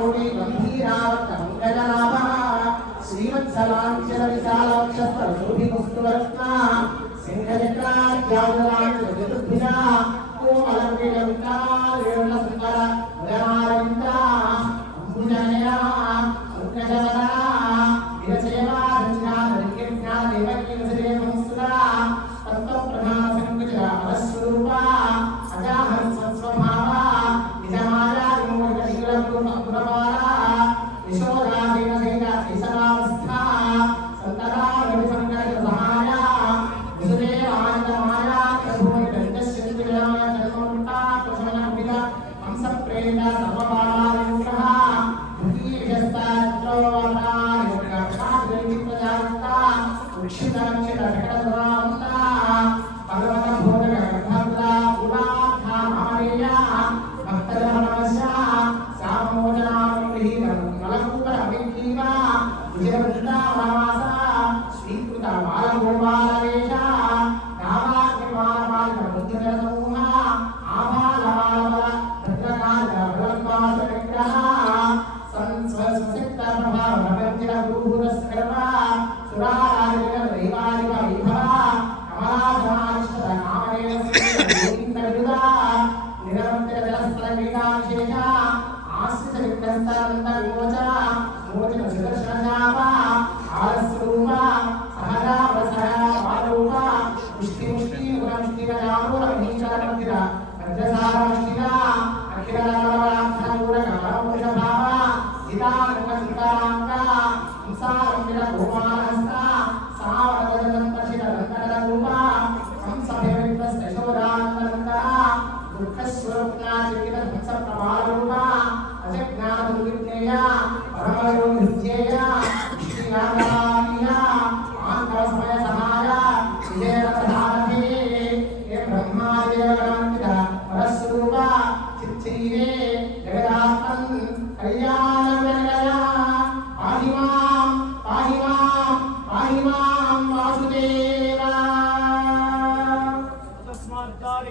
कोटि गंभीरावत मंगलनाभः श्रीवत्सलांचल विशालाक्षर शोभिपुष्परत्ना सिंहचक्राज्ञानराजविदुद्भिना कोमलंबिलंकालेणसुंदर उदरारविंदा अंबुजनया सुखजवदा विरचयवा धन्याधन्यज्ञा देवकीनसरेवंसुदा तत्त्वप्रधानसंकुचरा अलस्वरूपा अजाहं संस्वभावा निजमाया विमोहकशीलगुरुमपुरपाला यशोदासेनसेना ईशनावस्था सन्तता रविसङ्कटसहाया वसुदेवानन्दमाया प्रभुनिरञ्जस्यन्तिविरामय जन्ममुक्ता प्रसमनभिदा हंसप्रेरिता सर्वबालादिमुखः भुतीविषस्तात्रोवादायोगक्षाग्रहितप्रजान्ता उक्षितरक्षितशकटसदान्ता भगवतभोगगर्भद्रा पुराथा मामरेया भक्तजनमनस्या सामोजनामृहीतं मलकुकरभिक्लीवा विजयवृन्दावनवासा श्रीकृता बालगोपालवेशा नावाग्निमालपालकबुद्धिजनसमूहा आभालमालबल भद्रकालबलत्वासविग्रहा संस्वसिक्तप्रभावप्रपञ्चगुरुहुरस्कर्वा सुराराजगदैवादिवैभवा कमलासनाश्रितनामरेणा निरवत्यजलस्थलक्रीडाविशेषा आश्रितविघ्नस्तरन्तविमोचा मोचनसुदर्शनजापा आलस्वरूपा सहजावसहा वारूपा मुष्टिमुष्टिमुखमुष्टिगजानुरमीशरमन्दिरा वज्रसारमुष्टिगा अखिलरव